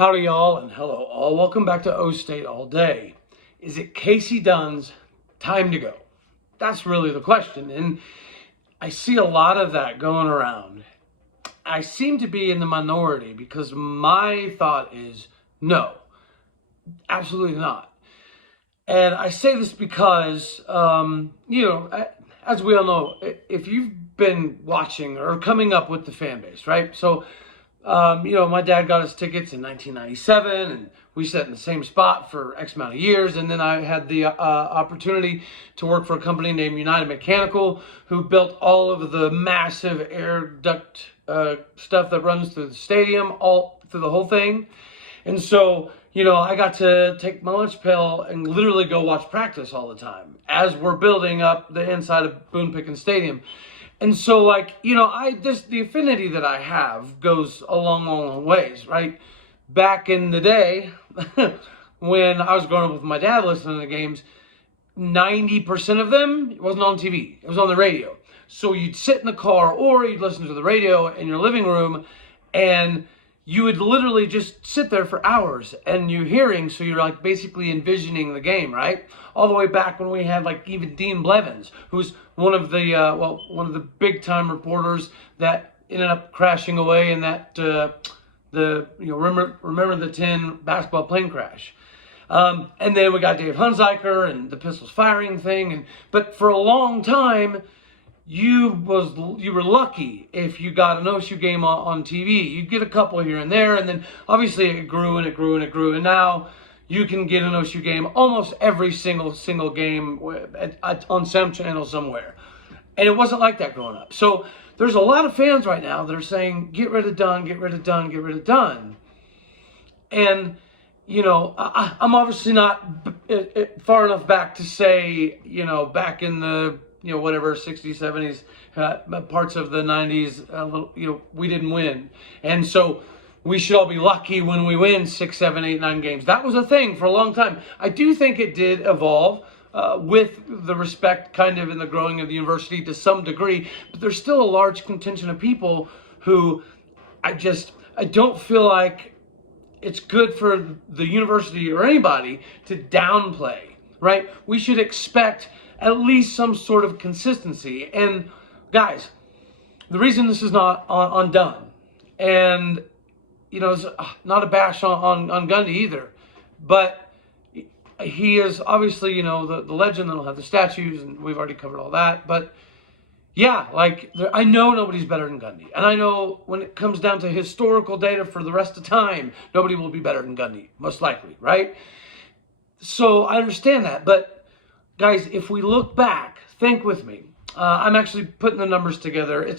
Howdy y'all, and hello all. Welcome back to O State All Day. Is it Casey Dunn's time to go? That's really the question, and I see a lot of that going around. I seem to be in the minority because my thought is no, absolutely not. And I say this because, as we all know, if you've been watching or coming up with the fan base, right? So, my dad got us tickets in 1997, and we sat in the same spot for X amount of years. And then I had the opportunity to work for a company named United Mechanical, who built all of the massive air duct stuff that runs through the stadium, all through the whole thing. And so, I got to take my lunch pail and literally go watch practice all the time as we're building up the inside of Boone Pickens Stadium. And so, the affinity that I have goes a long, long, long ways, right? Back in the day, when I was growing up with my dad listening to the games, 90% of them, it wasn't on TV. It was on the radio. So you'd sit in the car or you'd listen to the radio in your living room, and you would literally just sit there for hours and you're hearing, so you're like basically envisioning the game, right? All the way back when we had even Dean Blevins, who's one of the big time reporters that ended up crashing away in that remember the 10 basketball plane crash. And then we got Dave Hunziker and the pistols firing thing, but for a long time, you were lucky if you got an OSU game on TV. You'd get a couple here and there, and then obviously it grew and it grew and it grew, and now you can get an OSU game almost every single game on some channel somewhere. And it wasn't like that growing up. So there's a lot of fans right now that are saying, get rid of Dunn, get rid of Dunn, get rid of Dunn. And, I'm obviously not far enough back to say, back in the 60s, 70s, parts of the 90s, we didn't win. And so we should all be lucky when we win 6, 7, 8, 9 games. That was a thing for a long time. I do think it did evolve with the respect kind of in the growing of the university to some degree, but there's still a large contingent of people who I don't feel like it's good for the university or anybody to downplay, right? We should expect at least some sort of consistency. And guys, the reason this is not on Dunn, and it's not a bash on Gundy either, but he is obviously the legend that'll have the statues, and we've already covered all that. But yeah, I know nobody's better than Gundy, and I know when it comes down to historical data for the rest of time, nobody will be better than Gundy, most likely, right? So I understand that, but guys, if we look back, think with me. I'm actually putting the numbers together.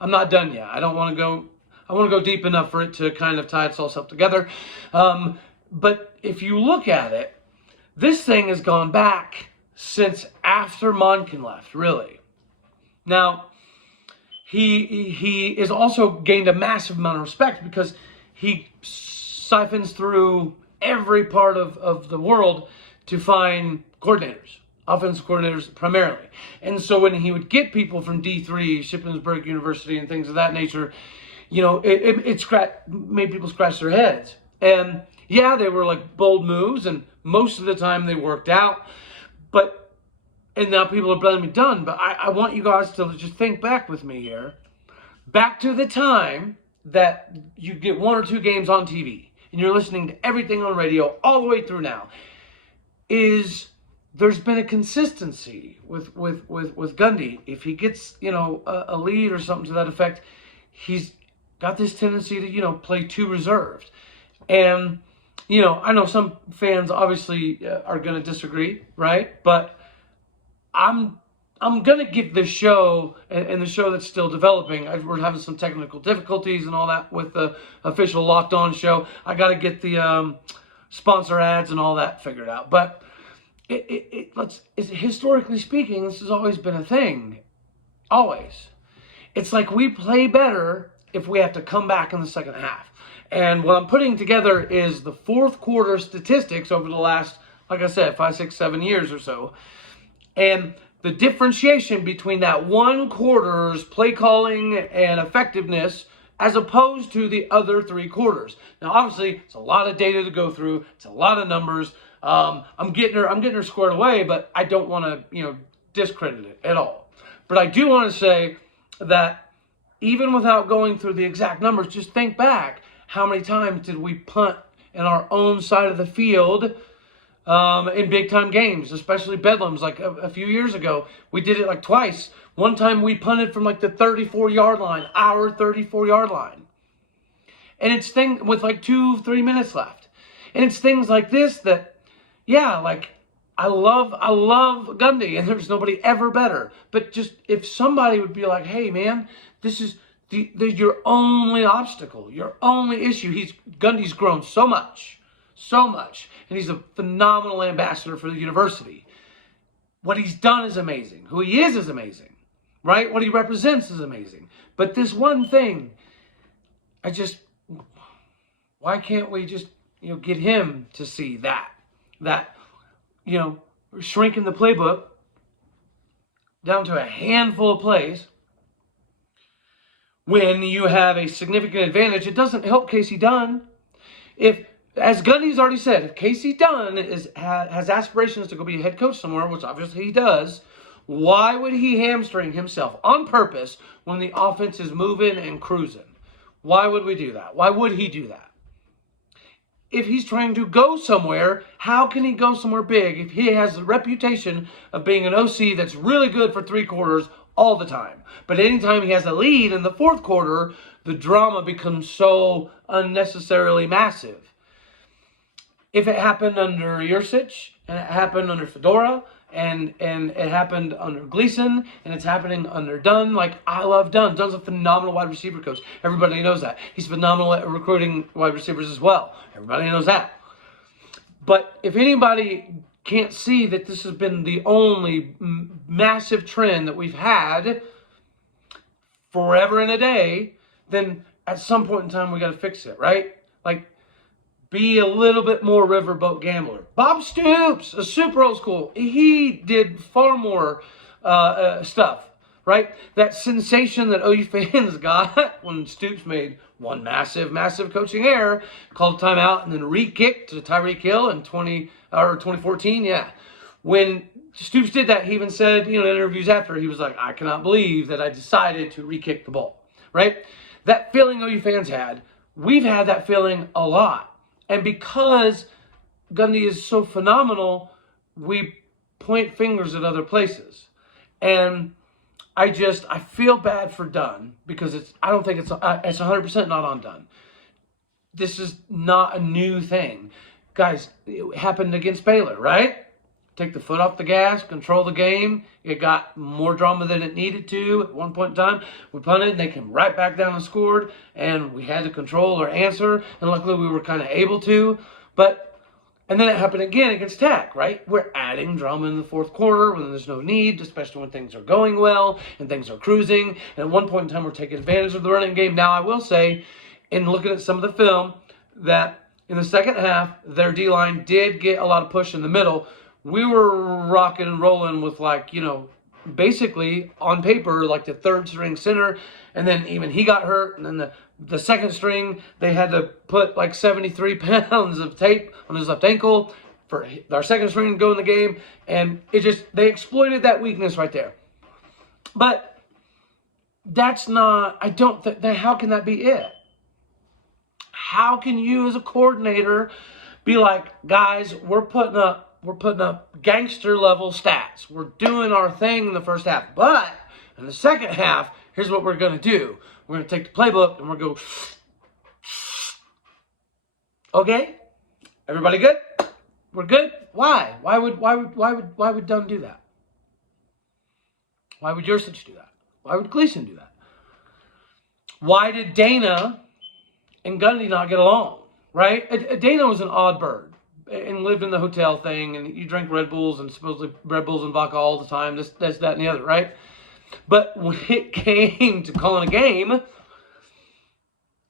I'm not done yet. I want to go deep enough for it to kind of tie itself up together. But if you look at it, this thing has gone back since after Monken left, really. Now, he is also gained a massive amount of respect because he siphons through every part of the world to find coordinators, offensive coordinators primarily. And so when he would get people from D3, Shippensburg University, and things of that nature, it made people scratch their heads. And yeah, they were bold moves, and most of the time they worked out. And now people are blaming Dunn, but I want you guys to just think back with me here. Back to the time that you get 1 or 2 games on TV, and you're listening to everything on radio all the way through now. There's been a consistency with Gundy. If he gets a lead or something to that effect, he's got this tendency to play too reserved. And I know some fans obviously are going to disagree, right? But I'm going to give this show, and the show that's still developing, we're having some technical difficulties and all that with the official Locked On show. I got to get the sponsor ads and all that figured out. But historically speaking, this has always been a thing. Always. It's like we play better if we have to come back in the second half. And what I'm putting together is the fourth quarter statistics over the last, like I said, 5, 6, 7 years or so. And the differentiation between that one quarter's play calling and effectiveness as opposed to the other 3 quarters. Now, obviously, it's a lot of data to go through. It's a lot of numbers. I'm getting her squared away, but I don't want to, discredit it at all. But I do want to say that even without going through the exact numbers, just think back. How many times did we punt in our own side of the field in big-time games, especially Bedlam's like a few years ago? We did it like twice. One time we punted from like the 34-yard line, our 34-yard line. And it's with like 2-3 minutes left. And it's things like this that, yeah, like I love Gundy, and there's nobody ever better. But just if somebody would be like, hey, man, this is your only obstacle, your only issue. Gundy's grown so much, and he's a phenomenal ambassador for the university. What he's done is amazing. Who he is amazing, right? What he represents is amazing. But this one thing, why can't we just, get him to see that, shrinking the playbook down to a handful of plays when you have a significant advantage? It doesn't help Casey Dunn. As Gundy's already said, if Casey Dunn has aspirations to go be a head coach somewhere, which obviously he does, why would he hamstring himself on purpose when the offense is moving and cruising? Why would we do that? Why would he do that? If he's trying to go somewhere, how can he go somewhere big if he has the reputation of being an OC that's really good for 3 quarters all the time? But anytime he has a lead in the 4th quarter, the drama becomes so unnecessarily massive. If it happened under Yurcich, and it happened under Fedora, and it happened under Gleason, and it's happening under Dunn. Like, I love Dunn. Dunn's a phenomenal wide receiver coach. Everybody knows that. He's phenomenal at recruiting wide receivers as well. Everybody knows that. But if anybody can't see that this has been the only massive trend that we've had forever and a day, then at some point in time we got to fix it, right? Like, be a little bit more riverboat gambler. Bob Stoops, a super old school. He did far more stuff, right? That sensation that OU fans got when Stoops made one massive coaching error, called timeout, and then re-kicked to Tyreek Hill in 2014. Yeah, when Stoops did that, he even said, in interviews after, he was like, "I cannot believe that I decided to re-kick the ball." Right? That feeling OU fans had, we've had that feeling a lot. And because Gundy is so phenomenal, we point fingers at other places. And I feel bad for Dunn because I don't think it's 100% not on Dunn. This is not a new thing. Guys, it happened against Baylor, right? Take the foot off the gas, control the game. It got more drama than it needed to at one point in time. We punted, and they came right back down and scored, and we had to control or answer, and luckily we were kind of able to. And then it happened again against Tech, right? We're adding drama in the 4th quarter when there's no need, especially when things are going well and things are cruising. And at one point in time, we're taking advantage of the running game. Now, I will say, in looking at some of the film, that in the second half, their D-line did get a lot of push in the middle. We were rocking and rolling with, basically on paper, like the 3rd string center. And then even he got hurt. And then the 2nd string, they had to put like 73 pounds of tape on his left ankle for our 2nd string to go in the game. And they exploited that weakness right there. But that's not, how can that be it? How can you as a coordinator be like, guys, we're putting up gangster level stats. We're doing our thing in the first half. But in the second half, here's what we're going to do. We're going to take the playbook and we're going to go, okay, everybody good? We're good? Why? Why would Dunn do that? Why would Yurcich do that? Why would Gleason do that? Why did Dana and Gundy not get along, right? Dana was an odd bird and lived in the hotel thing, and you drink Red Bulls and supposedly Red Bulls and vodka all the time, this, that, and the other, right? But when it came to calling a game,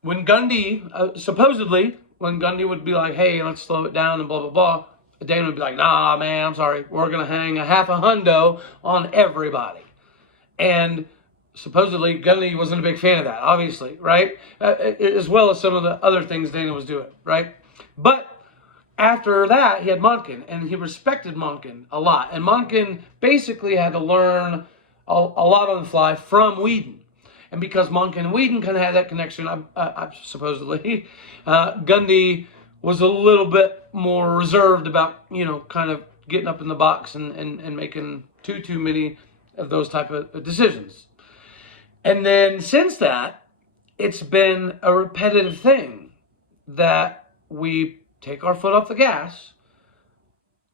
when Gundy, supposedly, when Gundy would be like, hey, let's slow it down and blah, blah, blah, Dana would be like, nah, man, I'm sorry. We're going to hang $500 on everybody. And supposedly Gundy wasn't a big fan of that, obviously, right? As well as some of the other things Dana was doing, right? But after that, he had Monken, and he respected Monken a lot. And Monken basically had to learn a lot on the fly from Whedon. And because Monken and Whedon kind of had that connection, supposedly, Gundy was a little bit more reserved about, kind of getting up in the box and making too many of those type of decisions. And then since that, it's been a repetitive thing that we take our foot off the gas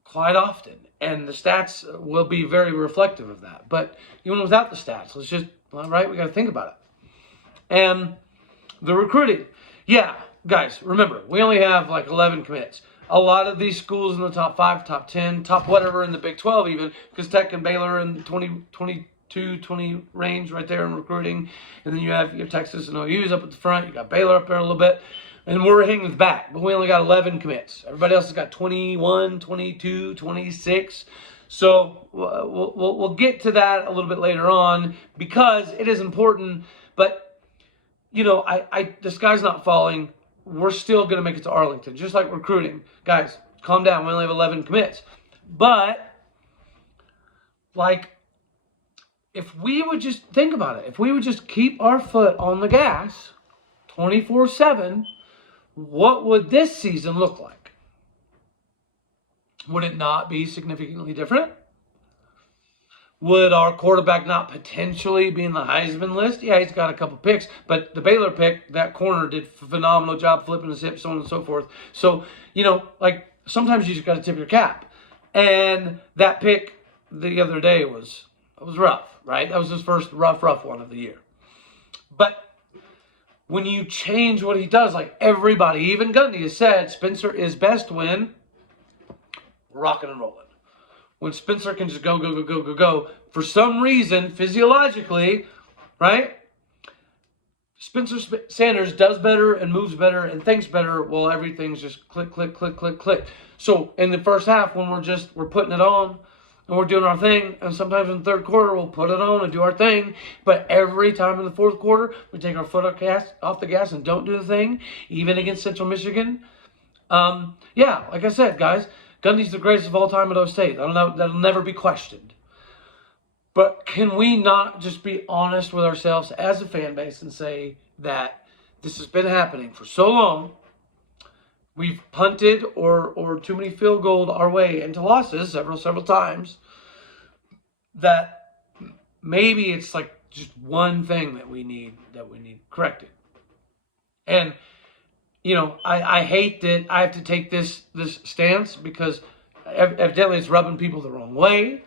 quite often. And the stats will be very reflective of that. But even without the stats, we got to think about it. And the recruiting. Yeah, guys, remember, we only have like 11 commits. A lot of these schools in the top 5, top 10, top whatever in the Big 12 even, because Tech and Baylor in the 20 range right there in recruiting. And then you have Texas and OU's up at the front. You got Baylor up there a little bit. And we're hanging back, but we only got 11 commits. Everybody else has got 21, 22, 26. So we'll get to that a little bit later on because it is important. But, the sky's not falling. We're still going to make it to Arlington, just like recruiting. Guys, calm down. We only have 11 commits. But, if we would just think about it, if we would just keep our foot on the gas 24/7, what would this season look like? Would it not be significantly different? Would our quarterback not potentially be in the Heisman list? Yeah, he's got a couple picks, but the Baylor pick, that corner did a phenomenal job flipping his hips, so on and so forth. So, sometimes you just got to tip your cap. And that pick the other day was rough, right? That was his first rough one of the year. But when you change what he does, like everybody, even Gundy has said, Spencer is best when we're rocking and rolling. When Spencer can just go. For some reason, physiologically, right? Spencer Sanders does better and moves better and thinks better while everything's just click. So in the first half, when we're putting it on, and we're doing our thing, and sometimes in the third quarter, we'll put it on and do our thing. But every time in the fourth quarter, we take our foot off the gas and don't do the thing, even against Central Michigan. Like I said, guys, Gundy's the greatest of all time at Ohio State. That'll never be questioned. But can we not just be honest with ourselves as a fan base and say that this has been happening for so long? We've punted or too many field goals our way into losses several times. That maybe it's like just one thing that we need corrected. And I hate that I have to take this stance because evidently it's rubbing people the wrong way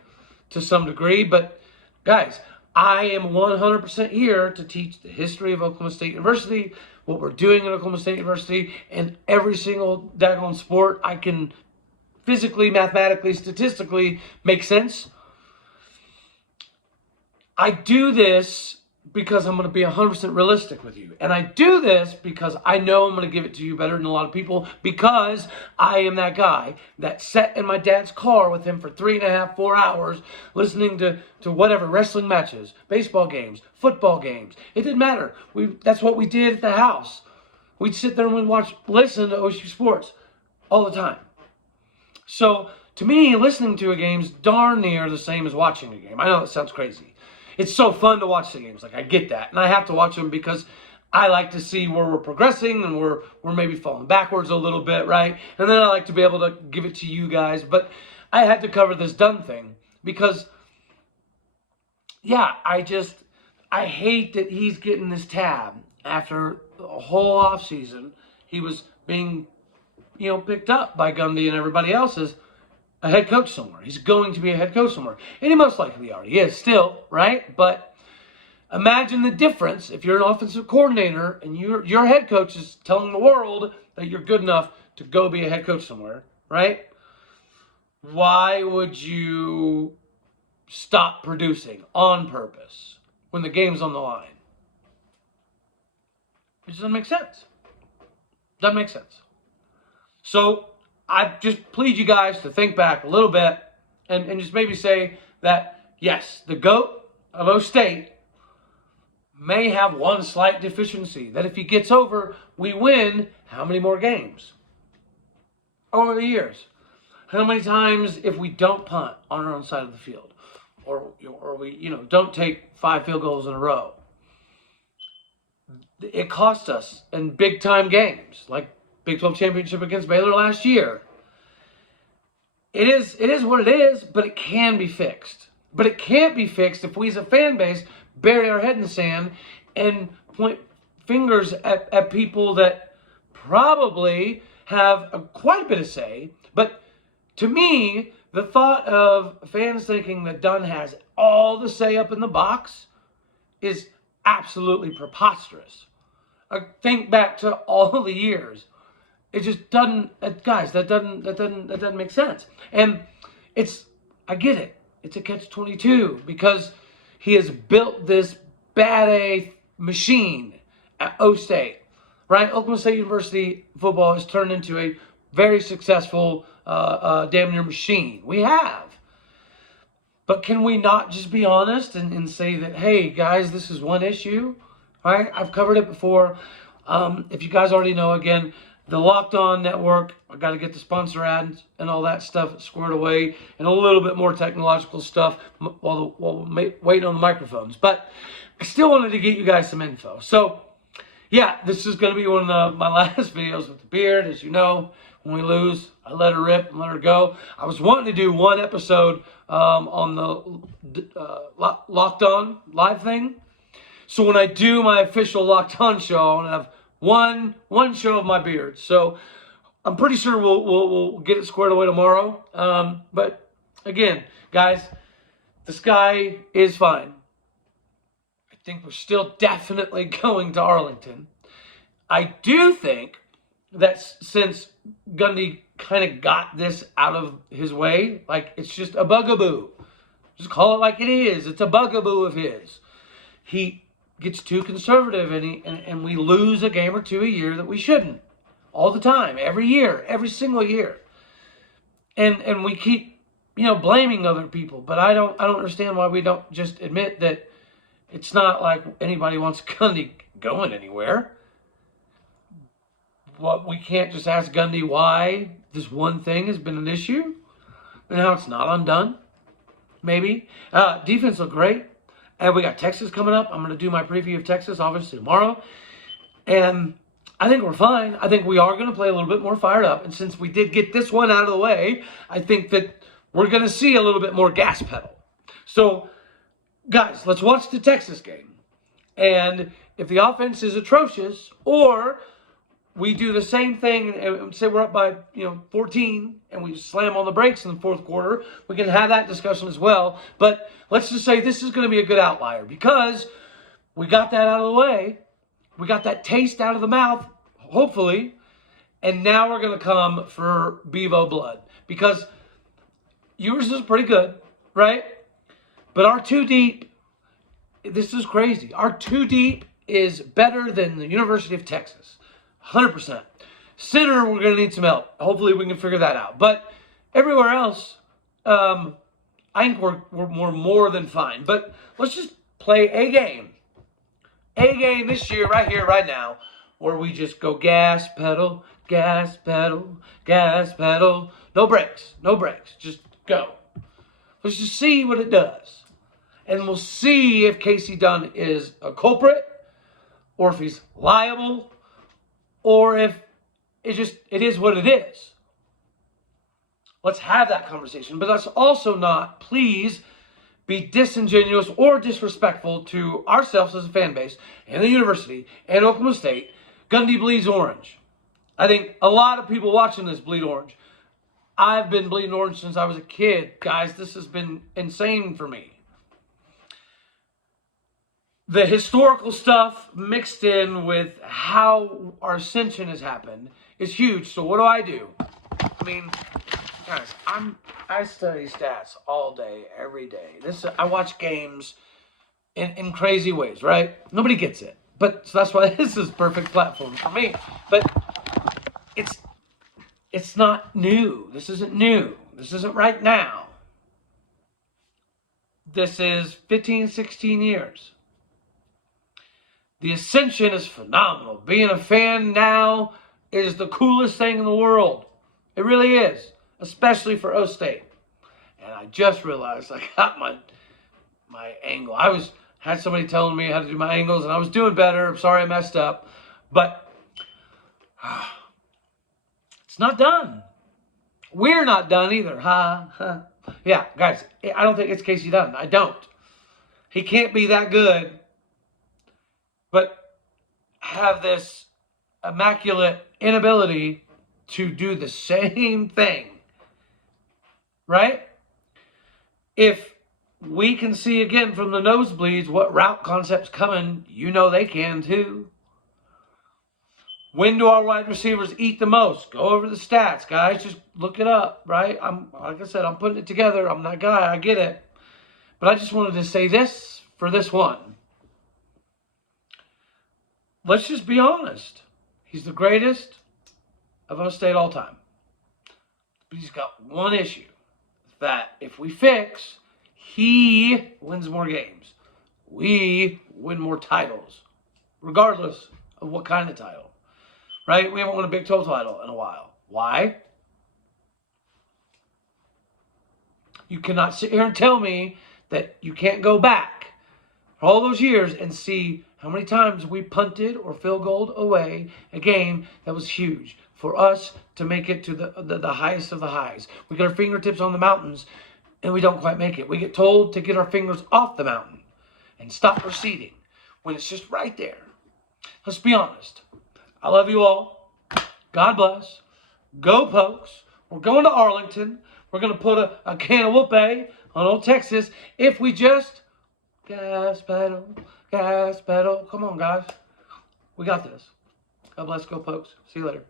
to some degree. But guys, I am 100% here to teach the history of Oklahoma State University, what we're doing at Oklahoma State University, and every single daggone sport I can physically, mathematically, statistically make sense. I do this because I'm going to be 100% realistic with you. And I do this because I know I'm going to give it to you better than a lot of people, because I am that guy that sat in my dad's car with him for 3.5, 4 hours listening to whatever, wrestling matches, baseball games, football games. It didn't matter. That's what we did at the house. We'd sit there and we'd listen to OSU sports all the time. So to me, listening to a game is darn near the same as watching a game. I know that sounds crazy. It's so fun to watch the games. I get that. And I have to watch them because I like to see where we're progressing and we're maybe falling backwards a little bit, right? And then I like to be able to give it to you guys. But I had to cover this Dunn thing because, I hate that he's getting this tab after a whole offseason. He was being, picked up by Gundy and everybody else as a head coach somewhere. He's going to be a head coach somewhere. And he most likely already is still, right? But imagine the difference if you're an offensive coordinator and your head coach is telling the world that you're good enough to go be a head coach somewhere, right? Why would you stop producing on purpose when the game's on the line? It just doesn't make sense. Doesn't make sense. So I just plead you guys to think back a little bit and just maybe say that, yes, the GOAT of O State may have one slight deficiency that if he gets over, we win how many more games over the years? How many times if we don't punt on our own side of the field, or we don't take 5 field goals in a row, it cost us in big time games like Big 12 championship against Baylor last year. It is what it is, but it can be fixed. But it can't be fixed if we as a fan base bury our head in the sand and point fingers at people that probably have quite a bit of say. But to me, the thought of fans thinking that Dunn has all the say up in the box is absolutely preposterous. I think back to all the years. It just doesn't, guys, that doesn't make sense. And I get it. It's a catch-22 because he has built this bad A machine at O State, right? Oklahoma State University football has turned into a very successful damn near machine. We have. But can we not just be honest and say that, hey, guys, this is one issue, right? I've covered it before. If you guys already know, again, the Locked On Network, I got to get the sponsor ads and all that stuff squared away and a little bit more technological stuff while waiting on the microphones. But I still wanted to get you guys some info. So, yeah, this is going to be one of my last videos with the beard. As you know, when we lose, I let her rip and let her go. I was wanting to do one episode on the Locked On live thing. So when I do my official Locked On show, I'm going to have one show of my beard. So I'm pretty sure we'll get it squared away tomorrow. But again, guys, the sky is fine. I think we're still definitely going to Arlington. I do think that since Gundy kind of got this out of his way, like it's just a bugaboo. Just call it like it is. It's a bugaboo of his. He gets too conservative and we lose a game or two a year that we shouldn't. All the time, every year, every single year. And we keep, blaming other people, but I don't understand why we don't just admit that it's not like anybody wants Gundy going anywhere. What, we can't just ask Gundy why this one thing has been an issue and how it's not undone. Maybe. Defense looked great. And we got Texas coming up. I'm going to do my preview of Texas, obviously, tomorrow. And I think we're fine. I think we are going to play a little bit more fired up. And since we did get this one out of the way, I think that we're going to see a little bit more gas pedal. So, guys, let's watch the Texas game. And if the offense is atrocious, or we do the same thing and say we're up by 14 and we slam on the brakes in the fourth quarter, we can have that discussion as well. But let's just say this is going to be a good outlier because we got that out of the way. We got that taste out of the mouth, hopefully. And now we're going to come for Bevo blood because yours is pretty good, right? But our 2 deep, this is crazy. Our 2 deep is better than the University of Texas. 100%. Center, we're going to need some help. Hopefully we can figure that out. But everywhere else, I think we're more than fine. But let's just play a game. A game this year, right here, right now, where we just go gas pedal, gas pedal, gas pedal. No brakes. No brakes. Just go. Let's just see what it does. And we'll see if Casey Dunn is a culprit or if he's liable, or if it is what it is. Let's have that conversation. But let's also not, please, be disingenuous or disrespectful to ourselves as a fan base and the university and Oklahoma State. Gundy bleeds orange. I think a lot of people watching this bleed orange. I've been bleeding orange since I was a kid. Guys, this has been insane for me. The historical stuff mixed in with how our ascension has happened is huge. So what do? I mean, guys, I study stats all day, every day. I watch games in crazy ways, right? Nobody gets it. But so that's why this is perfect platform for me. But it's not new. This isn't new. This isn't right now. This is 15, 16 years. The ascension is phenomenal. Being a fan now is the coolest thing in the world. It really is, especially for O State. And I just realized I got my angle. Had somebody telling me how to do my angles, and I was doing better. I'm sorry I messed up, but it's not done. We're not done either. Yeah, guys, I don't think it's Casey Dunn. I don't. He can't be that good, but have this immaculate inability to do the same thing. Right? If we can see again from the nosebleeds what route concept's coming, you know they can too. When do our wide receivers eat the most? Go over the stats, guys. Just look it up, right? Like I said, I'm putting it together. I'm that guy. I get it. But I just wanted to say this for this one. Let's just be honest. He's the greatest of O State all time. But he's got one issue. That if we fix, he wins more games. We win more titles. Regardless of what kind of title. Right? We haven't won a Big 12 title in a while. Why? You cannot sit here and tell me that you can't go back for all those years and see how many times we punted or field goaled away a game that was huge for us to make it to the highest of the highs. We get our fingertips on the mountains and we don't quite make it. We get told to get our fingers off the mountain and stop receding when it's just right there. Let's be honest. I love you all. God bless. Go Pokes. We're going to Arlington. We're going to put a can of whoopee on Old Texas if we just gas pedal, gas pedal. Come on, guys. We got this. God bless. Go Pokes. See you later.